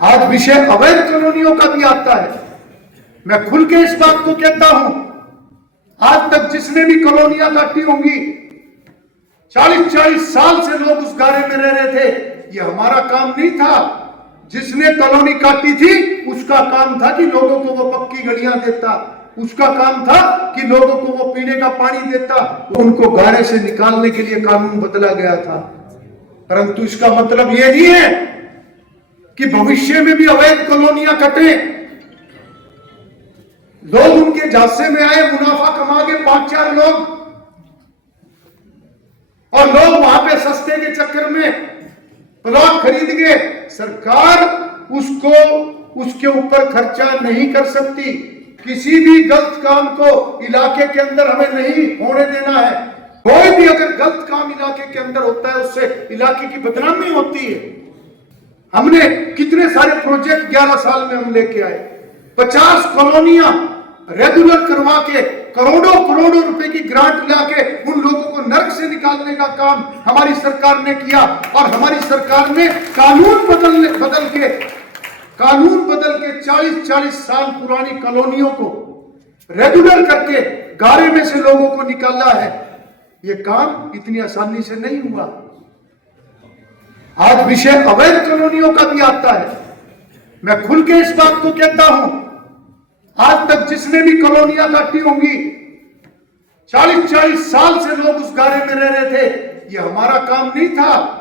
आज विषय अवैध कॉलोनियों का भी आता है। मैं खुल के इस बात को कहता हूं, आज तक जिसने भी कॉलोनियां काटी होंगी, 40-40 साल से लोग उस गारे में रह रहे थे, ये हमारा काम नहीं था। जिसने कॉलोनी काटी थी उसका काम था कि लोगों को वो पक्की गलियां देता, उसका काम था कि लोगों को वो पीने का पानी देता। उनको गारे से निकालने के लिए कानून बदला गया था, परंतु इसका मतलब ये नहीं है कि भविष्य में भी अवैध कॉलोनियां कटे। लोग उनके झांसे में आए, मुनाफा कमा के 5-4 लोग, और लोग वहां पे सस्ते के चक्कर में प्लॉट खरीद के सरकार उसको उसके ऊपर खर्चा नहीं कर सकती। किसी भी गलत काम को इलाके के अंदर हमें नहीं होने देना है। कोई भी अगर गलत काम इलाके के अंदर होता है उससे इलाके की बदनामी होती है। हमने कितने सारे प्रोजेक्ट 11 साल में हम लेके आए, 50 कॉलोनियां रेगुलर करवा के करोड़ों करोड़ों रुपए की ग्रांट लाके उन लोगों को नर्क से निकालने का काम हमारी सरकार ने किया। और हमारी सरकार ने कानून बदल के 40-40 साल पुरानी कॉलोनियों को रेगुलर करके गारे में से लोगों को निकाला है। ये काम इतनी आसानी से नहीं हुआ। आज विषय अवैध कॉलोनियों का भी आता है। मैं खुल के इस बात को कहता हूं, आज तक जिसने भी कॉलोनियां काटी होंगी, 40-40 साल से लोग उस गारे में रह रहे थे, ये हमारा काम नहीं था।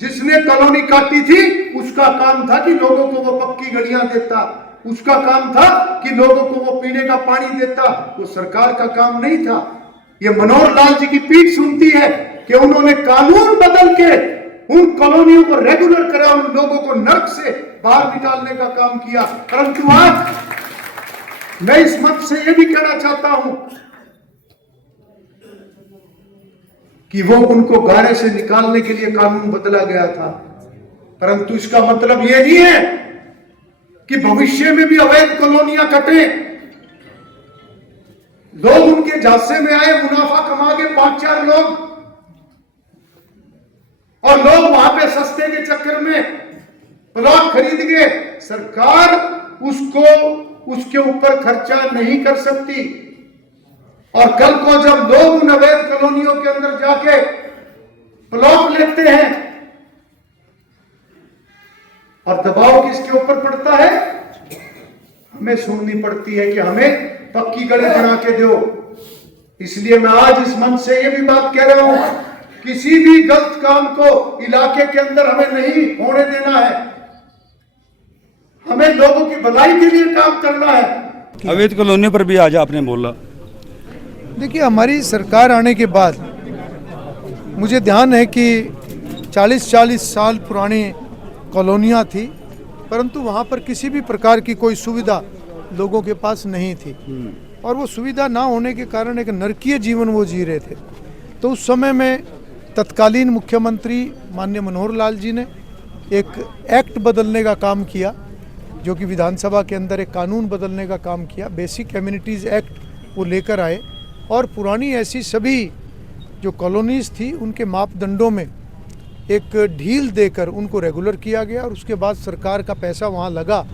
जिसने कॉलोनी काटी थी उसका काम था कि लोगों को वो पक्की गलियां देता, उसका काम था कि लोगों को वो पीने का पानी देता, वो सरकार का काम नहीं था। ये मनोहर लाल जी की पीठ सुनती है कि उन्होंने कानून बदल के उन कॉलोनियों को रेगुलर करा, उन लोगों को नर्क से बाहर निकालने का काम किया। परंतु आज मैं इस मंच से यह भी कहना चाहता हूं कि वो उनको गारे से निकालने के लिए कानून बदला गया था, परंतु इसका मतलब यह नहीं है कि भविष्य में भी अवैध कॉलोनियां कटे। लोग उनके झांसे में आए, मुनाफा कमा के 5-4 लोग, और लोग वहां पे सस्ते के चक्कर में प्लॉट खरीद के सरकार उसको उसके ऊपर खर्चा नहीं कर सकती। और कल को जब लोग उन अवैध कॉलोनियों के अंदर जाके प्लॉट लेते हैं और दबाव किसके ऊपर पड़ता है, हमें सुननी पड़ती है कि हमें पक्की गली बना के दो। इसलिए मैं आज इस मंच से ये भी बात कह रहा हूं, किसी भी गलत काम को इलाके के अंदर हमें नहीं होने देना है। हमें लोगों की भलाई के लिए काम करना है। अवैध कॉलोनी पर भी आज आपने बोला। देखिए, हमारी सरकार आने के बाद मुझे ध्यान है कि 40-40 साल पुरानी कॉलोनियाँ थी, परंतु वहाँ पर किसी भी प्रकार की कोई सुविधा लोगों के पास नहीं थी, और वो सुविधा ना होने के कारण एक नरकीय जीवन वो जी रहे थे। तो उस समय में तत्कालीन मुख्यमंत्री माननीय मनोहर लाल जी ने एक एक्ट बदलने का काम किया, जो कि विधानसभा के अंदर एक कानून बदलने का काम किया। बेसिक एमिनिटीज़ एक्ट वो लेकर आए, और पुरानी ऐसी सभी जो कॉलोनीज़ थी उनके मापदंडों में एक ढील देकर उनको रेगुलर किया गया। और उसके बाद सरकार का पैसा वहाँ लगा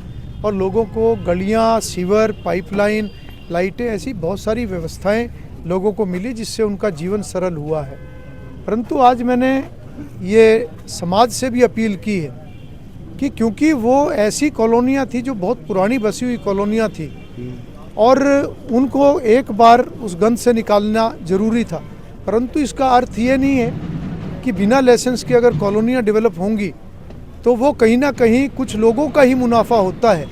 और लोगों को गलियाँ, सीवर, पाइपलाइन, लाइटें, ऐसी बहुत सारी व्यवस्थाएं लोगों को मिली, जिससे उनका जीवन सरल हुआ है। परंतु आज मैंने ये समाज से भी अपील की है कि क्योंकि वो ऐसी कॉलोनियाँ थी जो बहुत पुरानी बसी हुई कॉलोनियाँ थी, और उनको एक बार उस गंद से निकालना ज़रूरी था, परंतु इसका अर्थ ये नहीं है कि बिना लाइसेंस के अगर कॉलोनियाँ डेवलप होंगी तो वो कहीं ना कहीं कुछ लोगों का ही मुनाफा होता है,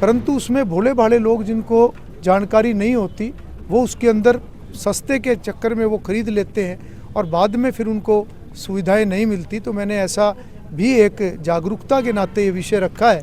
परंतु उसमें भोले भाले लोग जिनको जानकारी नहीं होती वो उसके अंदर सस्ते के चक्कर में वो खरीद लेते हैं और बाद में फिर उनको सुविधाएं नहीं मिलती। तो मैंने ऐसा भी एक जागरूकता के नाते ये विषय रखा है।